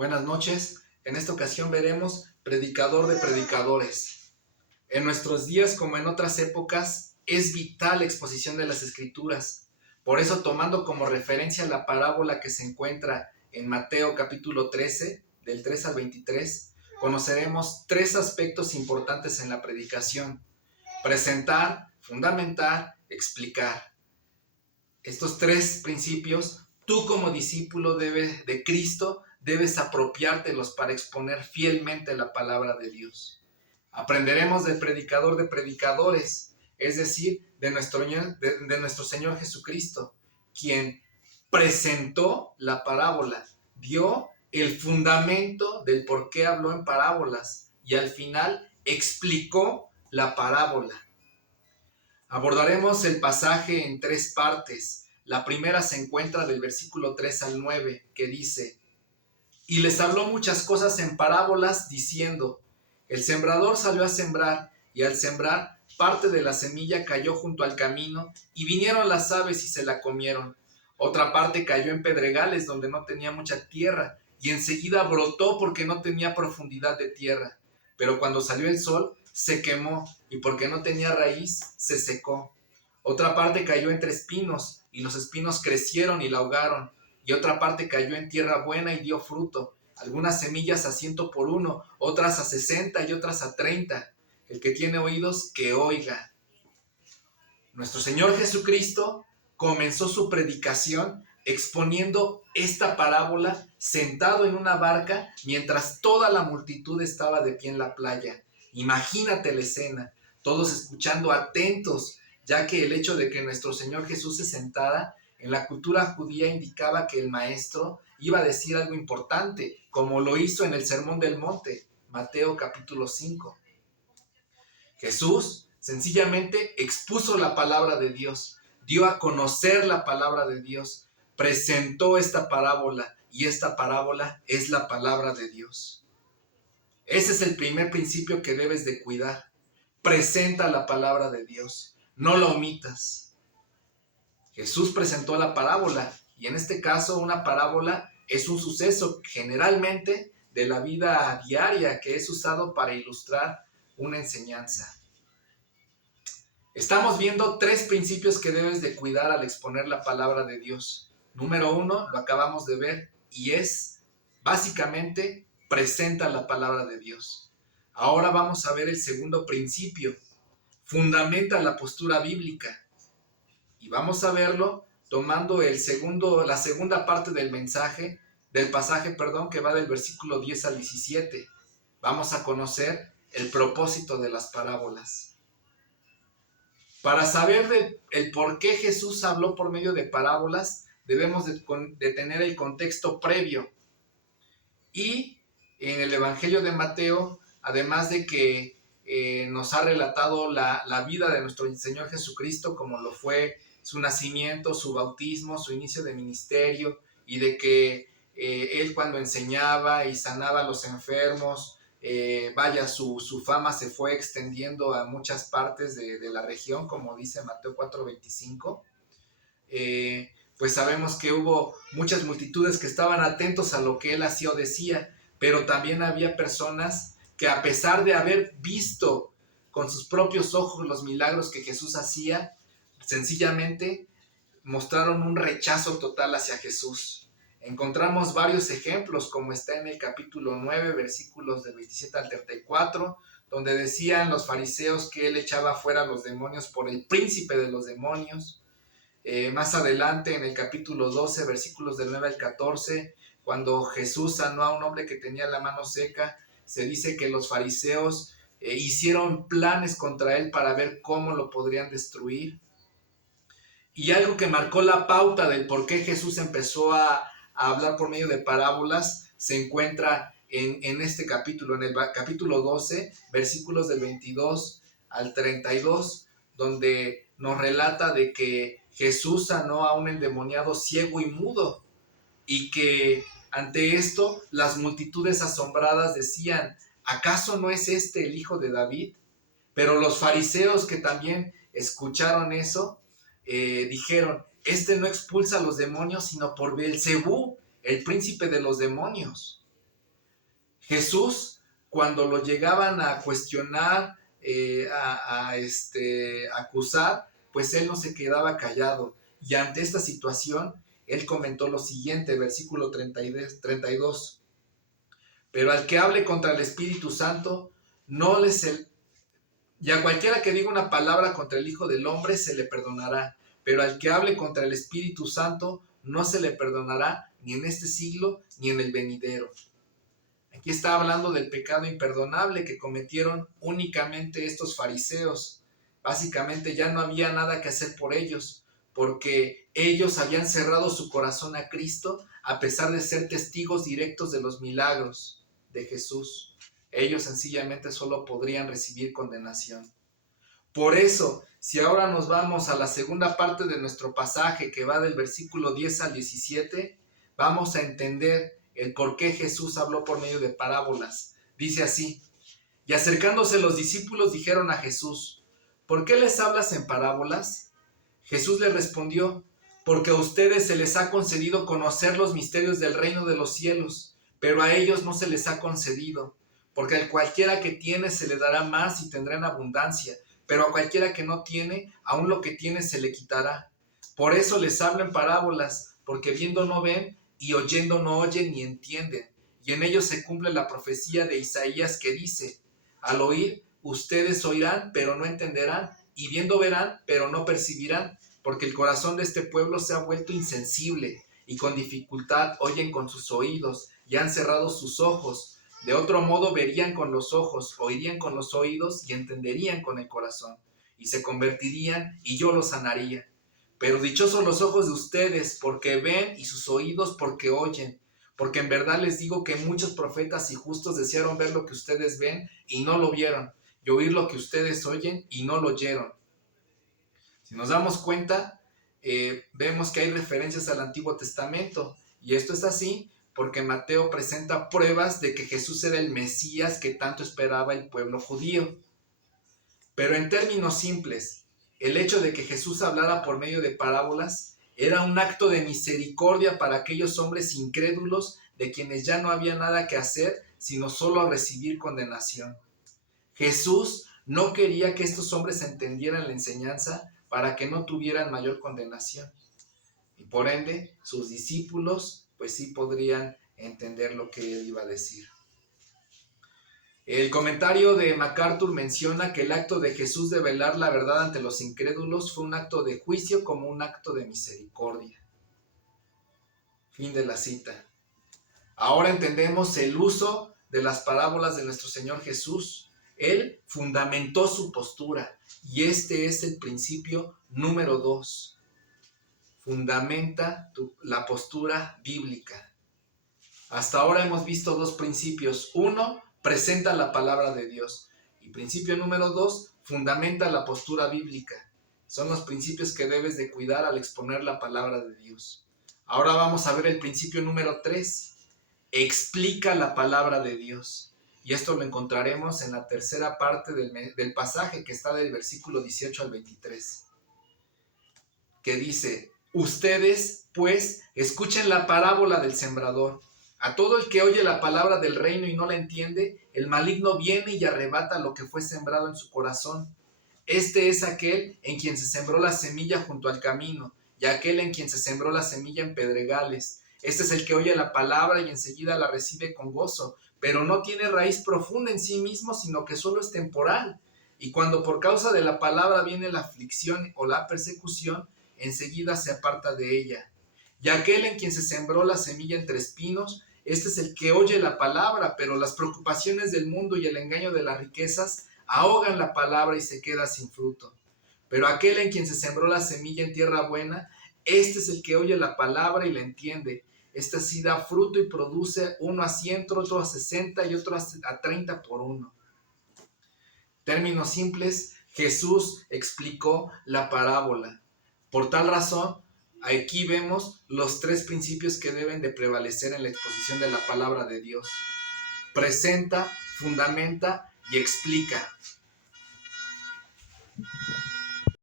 Buenas noches. En esta ocasión veremos predicador de predicadores. En nuestros días, como en otras épocas, es vital la exposición de las Escrituras. Por eso, tomando como referencia la parábola que se encuentra en Mateo capítulo 13, del 3 al 23, conoceremos tres aspectos importantes en la predicación: presentar, fundamentar, explicar. Estos tres principios, tú como discípulo de Cristo, debes apropiártelos para exponer fielmente la palabra de Dios. Aprenderemos del predicador de predicadores, es decir, de nuestro Señor Jesucristo, quien presentó la parábola, dio el fundamento del por qué habló en parábolas y al final explicó la parábola. Abordaremos el pasaje en tres partes. La primera se encuentra del versículo 3 al 9, que dice: Y les habló muchas cosas en parábolas, diciendo: El sembrador salió a sembrar, y al sembrar, parte de la semilla cayó junto al camino, y vinieron las aves y se la comieron. Otra parte cayó en pedregales, donde no tenía mucha tierra, y enseguida brotó porque no tenía profundidad de tierra. Pero cuando salió el sol, se quemó, y porque no tenía raíz, se secó. Otra parte cayó entre espinos, y los espinos crecieron y la ahogaron. Y otra parte cayó en tierra buena y dio fruto, algunas semillas a 100 por uno, otras a 60 y otras a 30. El que tiene oídos, que oiga. Nuestro Señor Jesucristo comenzó su predicación exponiendo esta parábola sentado en una barca mientras toda la multitud estaba de pie en la playa. Imagínate la escena, todos escuchando atentos, ya que el hecho de que nuestro Señor Jesús se sentara en la cultura judía indicaba que el maestro iba a decir algo importante, como lo hizo en el Sermón del Monte, Mateo capítulo 5. Jesús sencillamente expuso la palabra de Dios, dio a conocer la palabra de Dios, presentó esta parábola, y esta parábola es la palabra de Dios. Ese es el primer principio que debes de cuidar. Presenta la palabra de Dios, no la omitas. Jesús presentó la parábola, y en este caso una parábola es un suceso generalmente de la vida diaria que es usado para ilustrar una enseñanza. Estamos viendo tres principios que debes de cuidar al exponer la palabra de Dios. Número 1, lo acabamos de ver, y es básicamente presenta la palabra de Dios. Ahora vamos a ver el segundo principio, fundamenta la postura bíblica. Y vamos a verlo tomando la segunda parte del pasaje, que va del versículo 10 al 17. Vamos a conocer el propósito de las parábolas. Para saber el por qué Jesús habló por medio de parábolas, debemos de tener el contexto previo. Y en el Evangelio de Mateo, además de que nos ha relatado la vida de nuestro Señor Jesucristo, como lo fue su nacimiento, su bautismo, su inicio de ministerio, y de que Él cuando enseñaba y sanaba a los enfermos, su fama se fue extendiendo a muchas partes de la región, como dice Mateo 4:25. Pues sabemos que hubo muchas multitudes que estaban atentos a lo que Él hacía o decía, pero también había personas que, a pesar de haber visto con sus propios ojos los milagros que Jesús hacía, sencillamente mostraron un rechazo total hacia Jesús. Encontramos varios ejemplos, como está en el capítulo 9, versículos del 27 al 34, donde decían los fariseos que Él echaba fuera a los demonios por el príncipe de los demonios. Más adelante, en el capítulo 12, versículos del 9 al 14, cuando Jesús sanó a un hombre que tenía la mano seca, se dice que los fariseos hicieron planes contra Él para ver cómo lo podrían destruir. Y algo que marcó la pauta del por qué Jesús empezó a hablar por medio de parábolas se encuentra en este capítulo, en el capítulo 12, versículos del 22 al 32, donde nos relata de que Jesús sanó a un endemoniado ciego y mudo, y que ante esto las multitudes asombradas decían: ¿acaso no es este el hijo de David? Pero los fariseos, que también escucharon eso, dijeron: este no expulsa a los demonios sino por Beelzebú, el príncipe de los demonios. Jesús, cuando lo llegaban a cuestionar, acusar, pues él no se quedaba callado. Y ante esta situación, él comentó lo siguiente, versículo 32. Pero al que hable contra el Espíritu Santo, no les... Y a cualquiera que diga una palabra contra el Hijo del Hombre se le perdonará, pero al que hable contra el Espíritu Santo no se le perdonará ni en este siglo ni en el venidero. Aquí está hablando del pecado imperdonable que cometieron únicamente estos fariseos. Básicamente ya no había nada que hacer por ellos, porque ellos habían cerrado su corazón a Cristo a pesar de ser testigos directos de los milagros de Jesús. Ellos sencillamente solo podrían recibir condenación. Por eso, si ahora nos vamos a la segunda parte de nuestro pasaje, que va del versículo 10 al 17, vamos a entender el por qué Jesús habló por medio de parábolas. Dice así: y acercándose los discípulos dijeron a Jesús: ¿por qué les hablas en parábolas? Jesús les respondió: porque a ustedes se les ha concedido conocer los misterios del reino de los cielos, pero a ellos no se les ha concedido. Porque a cualquiera que tiene se le dará más y tendrá en abundancia, pero a cualquiera que no tiene, aún lo que tiene se le quitará. Por eso les hablo en parábolas, porque viendo no ven, y oyendo no oyen ni entienden. Y en ellos se cumple la profecía de Isaías que dice: al oír, ustedes oirán, pero no entenderán, y viendo verán, pero no percibirán, porque el corazón de este pueblo se ha vuelto insensible, y con dificultad oyen con sus oídos, y han cerrado sus ojos. De otro modo verían con los ojos, oirían con los oídos, y entenderían con el corazón, y se convertirían, y yo los sanaría. Pero dichosos los ojos de ustedes, porque ven, y sus oídos, porque oyen. Porque en verdad les digo que muchos profetas y justos desearon ver lo que ustedes ven, y no lo vieron, y oír lo que ustedes oyen, y no lo oyeron. Si nos damos cuenta, vemos que hay referencias al Antiguo Testamento, y esto es así porque Mateo presenta pruebas de que Jesús era el Mesías que tanto esperaba el pueblo judío. Pero en términos simples, el hecho de que Jesús hablara por medio de parábolas era un acto de misericordia para aquellos hombres incrédulos de quienes ya no había nada que hacer, sino solo recibir condenación. Jesús no quería que estos hombres entendieran la enseñanza para que no tuvieran mayor condenación. Y por ende, sus discípulos pues sí podrían entender lo que él iba a decir. El comentario de MacArthur menciona que el acto de Jesús de velar la verdad ante los incrédulos fue un acto de juicio como un acto de misericordia. Fin de la cita. Ahora entendemos el uso de las parábolas de nuestro Señor Jesús. Él fundamentó su postura y este es el principio número 2. Fundamenta la postura bíblica. Hasta ahora hemos visto 2 principios. 1, presenta la palabra de Dios. Y principio número 2, fundamenta la postura bíblica. Son los principios que debes de cuidar al exponer la palabra de Dios. Ahora vamos a ver el principio número 3. Explica la palabra de Dios. Y esto lo encontraremos en la tercera parte del pasaje que está del versículo 18 al 23. Que dice: ustedes, pues, escuchen la parábola del sembrador. A todo el que oye la palabra del reino y no la entiende, el maligno viene y arrebata lo que fue sembrado en su corazón. Este es aquel en quien se sembró la semilla junto al camino, y aquel en quien se sembró la semilla en pedregales. Este es el que oye la palabra y enseguida la recibe con gozo, pero no tiene raíz profunda en sí mismo, sino que solo es temporal. Y cuando por causa de la palabra viene la aflicción o la persecución, enseguida se aparta de ella. Y aquel en quien se sembró la semilla entre espinos, este es el que oye la palabra, pero las preocupaciones del mundo y el engaño de las riquezas ahogan la palabra y se queda sin fruto. Pero aquel en quien se sembró la semilla en tierra buena, este es el que oye la palabra y la entiende. Este sí da fruto y produce uno a 100, otro a 60 y otro a 30 por uno. Términos simples, Jesús explicó la parábola. Por tal razón, aquí vemos los 3 principios que deben de prevalecer en la exposición de la palabra de Dios. Presenta, fundamenta y explica.